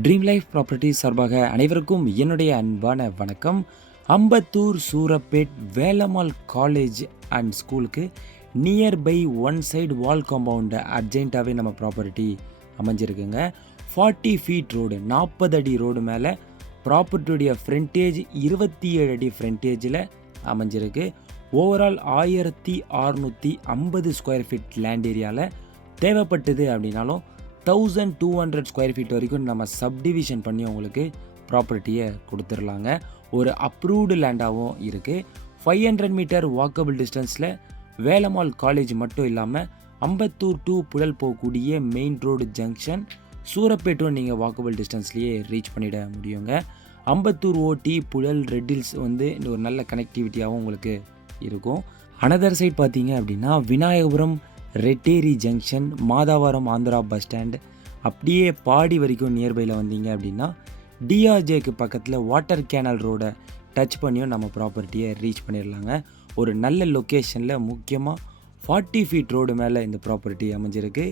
Dream life properties சார்பாக அனைவருக்கும் என்னுடைய அன்பான வணக்கம். அம்பத்தூர் சூரப்பேட் வேலம்மாள் காலேஜ் அண்ட் ஸ்கூலுக்கு nearby one side wall compound அர்ஜென்ட்டாகவே நம்ம ப்ராப்பர்ட்டி அமைஞ்சிருக்குங்க. 40 ஃபீட் ரோடு, 40 அடி ரோடு மேலே ப்ராப்பர்ட்டியுடைய ஃப்ரண்டேஜ் 27 அடி ஃப்ரண்டேஜில் அமைஞ்சிருக்கு. ஓவரால் 1650 ஸ்கொயர் ஃபீட் லேண்ட் ஏரியாவில் தேவைப்பட்டது அப்படின்னாலும் 1200 ஸ்கொயர் ஃபீட் வரைக்கும் நம்ம சப்டிவிஷன் பண்ணி உங்களுக்கு ப்ராப்பர்ட்டியை கொடுத்துடலாங்க. ஒரு அப்ரூவ்டு லேண்டாகவும் இருக்குது. 500 மீட்டர் வாக்கபிள் டிஸ்டன்ஸில் வேலம்மாள் காலேஜ் மட்டும் இல்லாமல் அம்பத்தூர் டு புழல் போகக்கூடிய மெயின் ரோடு ஜங்ஷன் சூரப்பேட்டும் நீங்கள் வாக்கபிள் டிஸ்டன்ஸ்லேயே ரீச் பண்ணிட முடியுங்க. அம்பத்தூர் ஓட்டி புழல் ரெட்டில்ஸ் ஒரு நல்ல கனெக்டிவிட்டியாகவும் உங்களுக்கு இருக்கும். அனதர் சைட் பார்த்தீங்க அப்படின்னா Vinayagapuram Retteri junction, Madhavaram Andhra bus stand, அப்படியே பாடி வரைக்கும் நியர்பையில் வந்தீங்க அப்படின்னா டிஆர்ஜேக்கு பக்கத்தில் வாட்டர் கேனல் ரோடை டச் பண்ணியும் நம்ம ப்ராப்பர்ட்டியை ரீச் பண்ணிடலாங்க. ஒரு நல்ல லொக்கேஷனில், முக்கியமாக 40 ஃபீட் ரோடு மேலே இந்த ப்ராப்பர்ட்டி அமைஞ்சிருக்கு.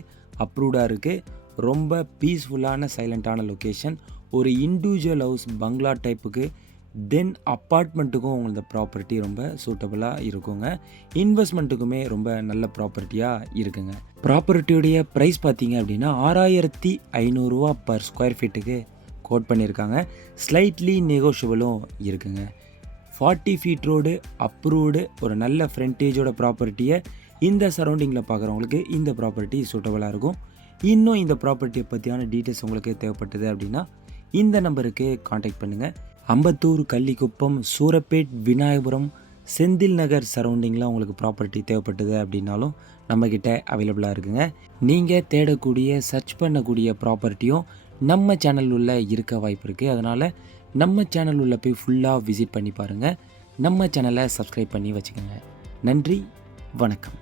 அப்ரூவ்டாக இருக்குது. ரொம்ப பீஸ்ஃபுல்லான சைலண்ட்டான லொக்கேஷன். ஒரு இண்டிவிஜுவல் ஹவுஸ் பங்களா டைப்புக்கு தென் அப்பார்ட்மெண்ட்டுக்கும் இந்த ப்ராப்பர்ட்டி ரொம்ப சூட்டபுளாக இருக்குங்க. இன்வெஸ்ட்மெண்ட்டுக்குமே ரொம்ப நல்ல ப்ராப்பர்ட்டியாக இருக்குங்க. ப்ராப்பர்ட்டியுடைய ப்ரைஸ் பார்த்தீங்க அப்படின்னா 6500 ரூபா பர் ஸ்கொயர் ஃபீட்டுக்கு கோட் பண்ணியிருக்காங்க. ஸ்லைட்லி நெகோஷியபிளும் இருக்குங்க. 40 ஃபீட் ரோடு, அப்ரூவ்டு, ஒரு நல்ல ஃப்ரண்டேஜோட ப்ராப்பர்ட்டியை இந்த சரௌண்டிங்கில் பார்க்குறவங்களுக்கு இந்த ப்ராப்பர்ட்டி சூட்டபுளாக இருக்கும். இன்னும் இந்த ப்ராப்பர்ட்டியை பற்றியான டீட்டெயில்ஸ் உங்களுக்கு தேவைப்பட்டது அப்படின்னா இந்த நம்பருக்கு காண்டாக்ட் பண்ணுங்கள். அம்பத்தூர், கள்ளிக்குப்பம், சூரப்பேட், விநாயகபுரம், செந்தில் நகர் சரௌண்டிங்கில் உங்களுக்கு ப்ராப்பர்ட்டி தேவைப்பட்டது அப்படின்னாலும் நம்மக்கிட்ட அவைலபிளாக இருக்குங்க. நீங்கள் தேடக்கூடிய, சர்ச் பண்ணக்கூடிய ப்ராப்பர்ட்டியும் நம்ம சேனல் உள்ள இருக்க வாய்ப்பு இருக்குது. அதனால் நம்ம சேனல் உள்ள போய் ஃபுல்லாக விசிட் பண்ணி பாருங்கள். நம்ம சேனலை சப்ஸ்கிரைப் பண்ணி வச்சுக்கோங்க. நன்றி, வணக்கம்.